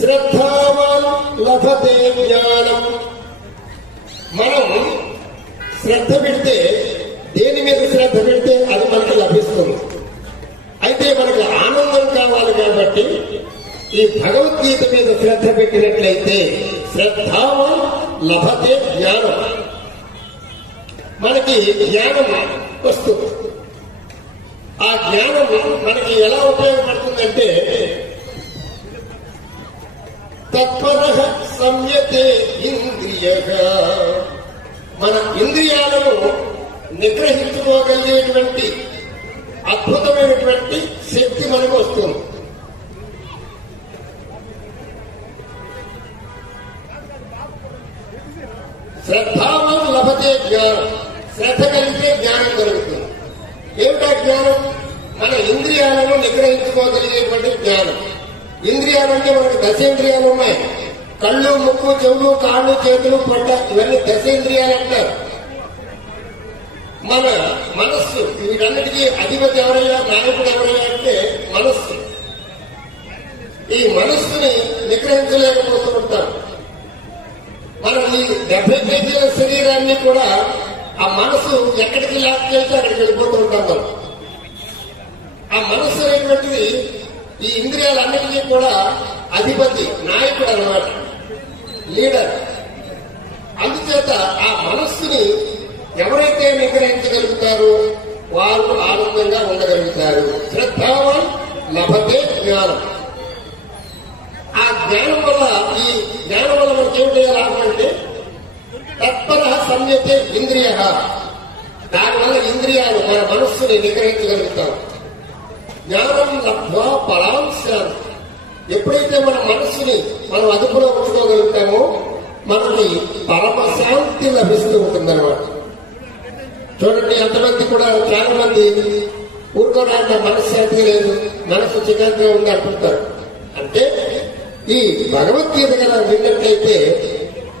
శ్రద్ధావాన్ లభతే జ్ఞానం. మనం శ్రద్ధ పెడితే దేని మీద శ్రద్ధ పెడితే అది మనకు లభిస్తుంది. అయితే మనకు ఆనందం కావాలి కాబట్టి ఈ భగవద్గీత మీద శ్రద్ధ పెట్టినట్లయితే శ్రద్ధావాన్ లభతే జ్ఞానం. మనకి జ్ఞానం వస్తుంది. ఆ జ్ఞానం మనకి ఎలా ఉపయోగపడుతుందంటే తత్పర సంయతే ఇంద్రియ. మన ఇంద్రియాలను నిగ్రహించుకోగలిగేటువంటి అద్భుతమైనటువంటి శక్తి మనకు వస్తుంది. శ్రద్ధావం లభతే జ్ఞానం. శ్రద్ధ కలిగితే జ్ఞానం కలుగుతుంది ఏమిటా జ్ఞానం? మన ఇంద్రియాలను నిగ్రహించుకోగలిగేటువంటి జ్ఞానం. ఇంద్రియాలంటే మనకు దశేంద్రియాలు ఉన్నాయి. కళ్ళు ముక్కు చెవులు కాళ్ళు చేతులు పడ్డ ఇవన్నీ దశేంద్రియాలు అంటారు. మన మనస్సు వీటన్నిటికీ అధిపతి ఎవరయ్యా? నాయకుడు ఎవరయ్యా అంటే మనస్సు. ఈ మనస్సుని నిగ్రహించలేకపోతూ ఉంటాం మనం ఈ డెబ్బై కేజీల శరీరాన్ని కూడా ఆ మనసు ఎక్కడికి లాక్కెళ్తే అక్కడికి వెళ్ళిపోతూ ఉంటాం మనం. ఆ మనస్సు అనేటువంటిది ఈ ఇంద్రియాలన్నిటికీ కూడా అధిపతి నాయకుడు అన్నమాట. లీడర్ అందుచేత ఆ మనస్సుని ఎవరైతే నిగ్రహించగలుగుతారో వారు ఆనందంగా ఉండగలుగుతారు. శ్రద్ధావం లభతే జ్ఞానం. ఆ జ్ఞానం వల్ల ఈ జ్ఞానం వల్ల మనకి ఏమిటి లాభం అంటే? తత్పర సంయతే ఇంద్రియ. దానివల్ల ఇంద్రియాలు మన మనస్సుని నిగ్రహించగలుగుతాం. జ్ఞానం లబ్ధ్వా ఎప్పుడైతే మన మనసుని మనం అదుపులో ఉంచుకోగలుగుతామో మనకి పరమశాంతి లభిస్తూ ఉంటుందన్నమాట. చూడండి ఎంతమంది కూడా చాలా మంది ఊరుకోవడానికి మనశ్శాంతి లేదు మనసు చికాకుగా ఉంది అంటుంటారు. అంటే ఈ భగవద్గీత గల విన్నట్లయితే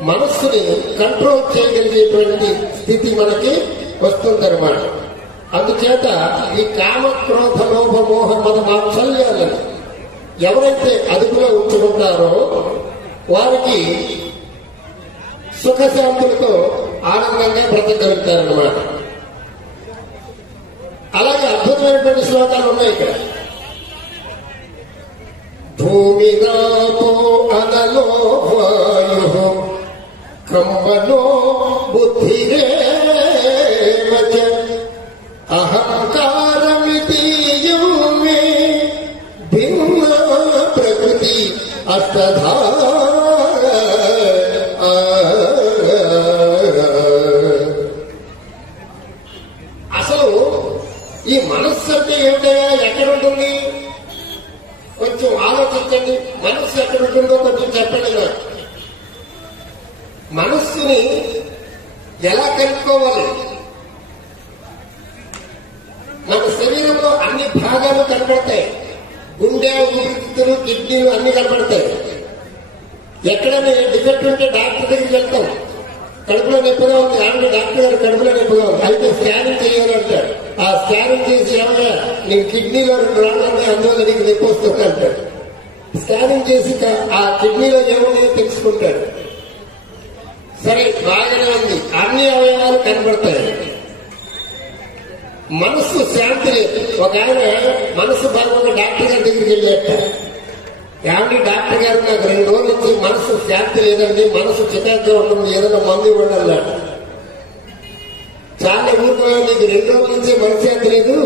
మనస్సుని కంట్రోల్ చేయగలిగేటువంటి స్థితి మనకి వస్తుందన్నమాట. అందుచేత ఈ కామ క్రోధ లోభ మోహ మన మాత్సల్యాలను ఎవరైతే అదుపులో ఉంచుకుంటారో వారికి సుఖశాంతులతో ఆనందంగా బ్రతకగలుగుతారన్నమాట. అలాగే అద్భుతమైనటువంటి శ్లోకాలు ఉన్నాయి ఇక్కడ. భూమి అనలో వాయు కమ్మలో బుద్ధిరే అహంకారమితీయం మే భిన్న ప్రకృతి అష్టధా అసలు ఈ మనస్సు అంటే ఏమిటయా ఎక్కడ ఉంటుంది? కొంచెం ఆలోచించండి. మనస్సు ఎక్కడ కొంచెం చెప్పండి నాకు. మనస్సుని ఎలా కలుపుకోవాలి మన శరీరంలో అన్ని భాగాలు కనపడతాయి. గుండె ఊపిరితిత్తులు కిడ్నీలు అన్ని కనపడతాయి. ఎక్కడైనా డిఫెక్ట్ ఉంటే డాక్టర్ దగ్గరికి వెళ్తాం. కడుపులో నొప్పిగా ఉంది. ఆవిడ డాక్టర్ గారు కడుపులో నొప్పిగా ఉంది. అయితే స్కానింగ్ చేయాలంటాడు ఆ స్కానింగ్ చేసి ఏమన్నా నీకు కిడ్నీలో రెండు రాళ్ళు ఉన్నాయి అందువల్ల నీకు నొప్పి వస్తుంది అంటాడు స్కానింగ్ చేసి ఆ కిడ్నీలో ఏమున్నాయో తెలుసుకుంటాడు సరే బాగానే ఉంది అన్ని అవయవాలు కనబడతాయి మనస్సు శాంతి లేదు ఒక ఆయన మనస్సు బాగా డాక్టర్ గారి దగ్గరికి వెళ్ళేట ఏమండి డాక్టర్ గారు నాకు రెండు రోజుల నుంచి మనసు శాంతి లేదండి మనసు చికాగ్గా ఉంటుంది ఏదైనా మందు ఇవ్వండి అన్నాడు. చాలా ఊరుకో నీకు రెండు రోజుల నుంచి మనశ్శాంతి లేదు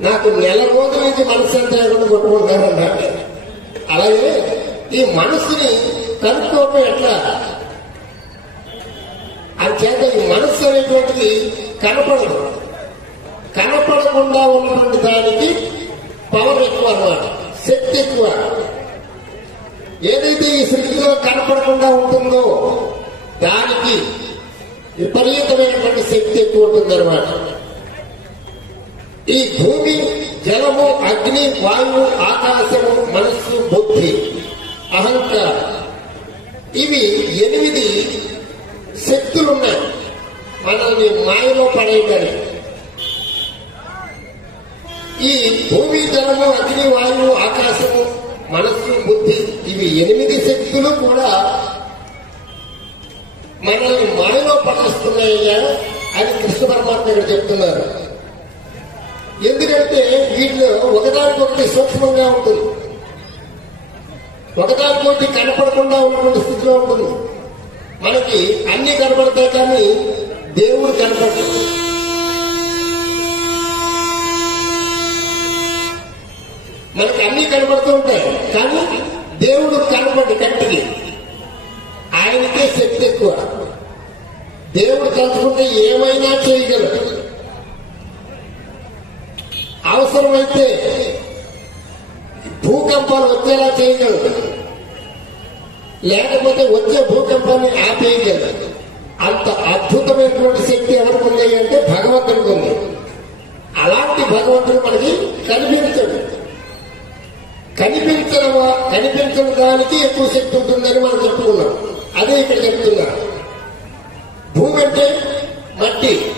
నాకు నెల రోజుల నుంచి మనశ్శాంతి లేకుండా కొట్టుకుంటారు అన్నాడు. అలాగే ఈ మనసుని కనుక్కోవటం ఎట్లా? అంచేత ఈ మనస్సు అనేటువంటిది కనపడదు. కనపడకుండా ఉన్నటువంటి దానికి పవర్ ఎక్కువ అనమాట శక్తి ఎక్కువ. ఏదైతే ఈ సృష్టిలో కనపడకుండా ఉంటుందో దానికి విపరీతమైనటువంటి శక్తి ఎక్కువ ఉంటుందన్నమాట ఈ భూమి జలము అగ్ని వాయువు ఆకాశము మనస్సు బుద్ధి అహంకారం ఇవి ఎనిమిది శక్తులున్నాయి. మనల్ని మాయలో పడేయడానికి. ఈ భూమి జలము అగ్ని వాయువు ఆకాశము మనస్సు బుద్ధి ఇవి ఎనిమిది శక్తులు కూడా మనల్ని మాయలో పడేస్తున్నాయ్యా అని కృష్ణ పరమాత్మ ఇక్కడ చెప్తున్నారు. ఎందుకంటే వీటిలో ఒకదానికొకటి సూక్ష్మంగా ఉంటుంది. ఒకదానికొకటి కనపడకుండా ఉన్నటువంటి స్థితిలో ఉంటుంది. మనకి అన్ని కనపడతాయి కానీ దేవుడు కనపడదు మనకి అన్ని కనబడుతూ ఉంటాయి. కానీ దేవుడు కనబడి కంటికి ఆయనకే శక్తి ఎక్కువ. దేవుడు తలుచుకుంటే ఏమైనా చేయగలడు. అవసరమైతే భూకంపాలు వచ్చేలా చేయగలడు. లేకపోతే వచ్చే భూకంపాన్ని ఆపేయగలడు. అంత అద్భుతమైనటువంటి శక్తి ఎవరికి ఉంది అంటే భగవంతుడికి ఉంది అలాంటి భగవంతుడు మనకి కనిపించడు కనిపించడం కనిపించని దానికి ఎక్కువ శక్తి ఉంటుందని మనం చెప్పుకున్నాం. అదే ఇక్కడ చెప్తున్నారు భూమి అంటే మట్టి.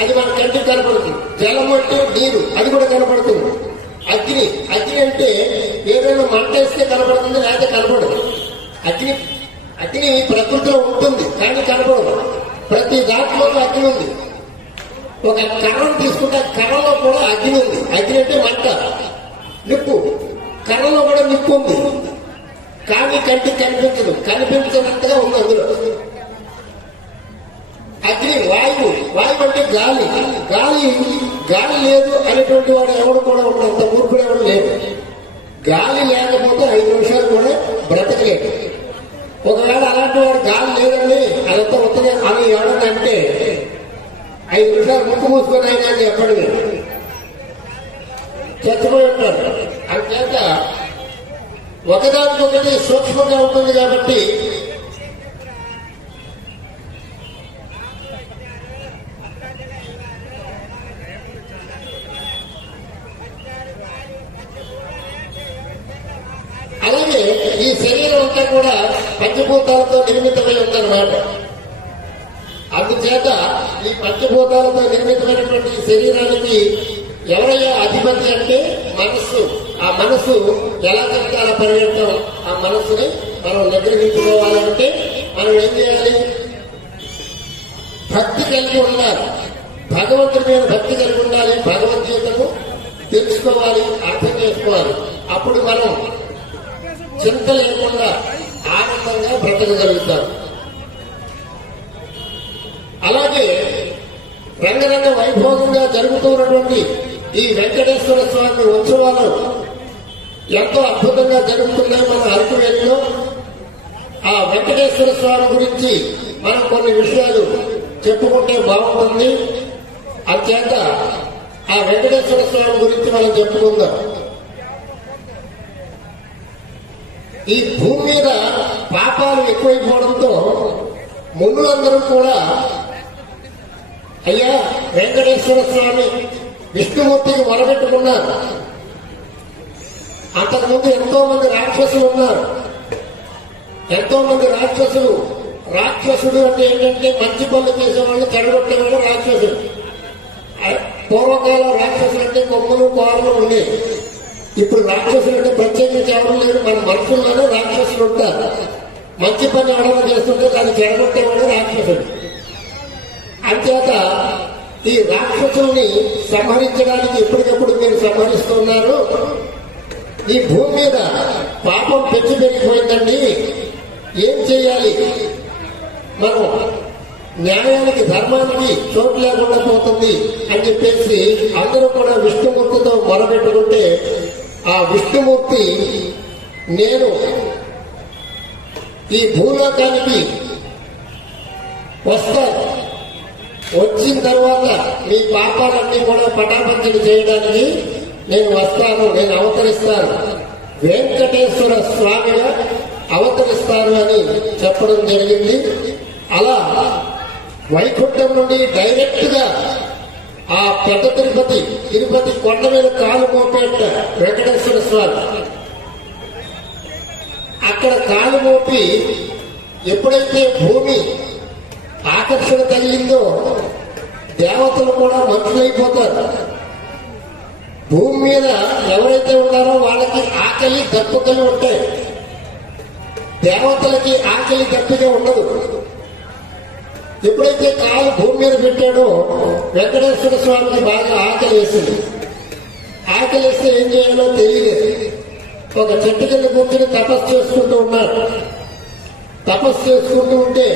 అది మన కంటికి కనపడుతుంది. జలం అంటే నీరు. అది కూడా కనపడుతుంది. అగ్ని. అగ్ని అంటే ఏదైనా మంట వేస్తే కనపడుతుంది లేకపోతే కనపడదు. అగ్ని అగ్ని ప్రకృతిలో ఉంటుంది కానీ కనపడదు. ప్రతి దాంట్లో అగ్ని ఉంది. ఒక కర్రను తీసుకుంటే కర్రలో కూడా అగ్ని ఉంది. అగ్ని అంటే మంట. నిప్పు. కర్రలో కూడా నిప్పు ఉంది. కంటి కనిపించదు. కనిపించినట్టుగా ఉంది అందులో. అగ్ని వాయువు. వాయువు అంటే గాలి. గాలి గాలి లేదు అనేటువంటి వాడు ఎవడు కూడా ఉండదు అంత మూర్ఖుడు ఎవడు లేడు. గాలి లేకపోతే ఐదు నిమిషాలు కూడా బ్రతకలేదు ఒకవేళ అలాంటి వాడు గాలి లేదండి అదంతా వస్తుంది అని ఎవడంటే ఐదు నిమిషాలు ముక్కు మూసుకొని అయినా చెప్పండి మీరు చచ్చిపోయి ఉంటారు అంచేత ఒకదానికొకటి సూక్ష్మంగా ఉంటుంది కాబట్టి అలాగే ఈ శరీరం అంతా కూడా పంచభూతాలతో నిర్మితమై ఉందన్నమాట అందుచేత ఈ పంచభూతాలతో నిర్మితమైనటువంటి ఈ శరీరానికి ఎవరయ్యా అధిపతి అంటే మనస్సు. ఆ మనసు ఎలా చెప్తే అలా పరిగెడతాం ఆ మనస్సుని మనం నిగ్రహించుకోవాలంటే మనం ఏం చేయాలి? భక్తి కలిగి ఉండాలి. భగవంతుడి మీద భక్తి కలిగి ఉండాలి. భగవద్గీతను తెలుసుకోవాలి అర్థం చేసుకోవాలి. అప్పుడు మనం చింత లేకుండా ఆనందంగా బ్రతకగలుగుతాం. అలాగే రంగరంగ వైభోగంగా జరుగుతున్నటువంటి ఈ వెంకటేశ్వర స్వామి ఉత్సవాలు ఎంతో అద్భుతంగా జరుగుతున్నాయి మన అరకువేలిలో ఆ వెంకటేశ్వర స్వామి గురించి మనం కొన్ని విషయాలు చెప్పుకుంటే బాగుంటుంది. అంచేత ఆ వెంకటేశ్వర స్వామి గురించి మనం చెప్పుకుందాం. ఈ భూమి మీద పాపాలు ఎక్కువైపోవడంతో మునులందరూ కూడా అయ్యా వెంకటేశ్వర స్వామి విష్ణుమూర్తికి మొరబెట్టుకున్నారు అంతకుముందు ఎంతో మంది రాక్షసులు ఉన్నారు. ఎంతో మంది రాక్షసులు. రాక్షసుడు అంటే ఏంటంటే మంచి పనులు చేసేవాళ్ళు చెడగొట్టేవాళ్ళు రాక్షసుడు ఆ పూర్వకాలం రాక్షసులు అంటే కొమ్మలు కోరలు ఉండేవి ఇప్పుడు రాక్షసులు అంటే ప్రత్యేకించి ఎవరు లేరు. మన మనుషుల్లోనే రాక్షసులు ఉంటారు. మంచి పని ఎవరైనా చేస్తుంటే దాన్ని చెడగొట్టేవాడు రాక్షసుడు. అంచేత ఈ రాక్షసుల్ని సంహరించడానికి ఎప్పటికప్పుడు మీరు సంహరిస్తున్నారు ఈ భూమి మీద పాపం పెంచి పెరిగిపోయిందండి. ఏం చేయాలి? మనం న్యాయానికి ధర్మానికి చోటు లేకుండా పోతుంది అని చెప్పేసి అందరూ కూడా విష్ణుమూర్తితో మొరబెట్టుకుంటే ఆ విష్ణుమూర్తి నేను ఈ భూలోకానికి వస్తాను వచ్చిన తర్వాత మీ పాపాలన్నీ కూడా పటాపంచలు చేయడానికి నేను వస్తాను నేను అవతరిస్తాను. వెంకటేశ్వర స్వామిగా అవతరిస్తాను అని చెప్పడం జరిగింది. అలా వైకుంఠం నుండి డైరెక్ట్గా ఆ పెద్ద తిరుపతి తిరుపతి కొండ మీద కాలు మోపేట వెంకటేశ్వర స్వామి. అక్కడ కాలు మోపి ఎప్పుడైతే భూమి ఆకర్షణ కలిగిందో దేవతలు కూడా మనుషులైపోతారు భూమి మీద ఎవరైతే ఉన్నారో వాళ్ళకి ఆకలి దప్పుకలు ఉంటాయి. దేవతలకి ఆకలి దప్పిక ఉండదు. ఎప్పుడైతే కాలు భూమి మీద పెట్టాడో వెంకటేశ్వర స్వామికి బాగా ఆకలి వేసింది. ఆకలి వేస్తే ఏం చేయాలో తెలియదు. ఒక చెట్టు కింద కూర్చుని తపస్సు చేసుకుంటూ ఉన్నాడు తపస్సు చేసుకుంటూ ఉంటే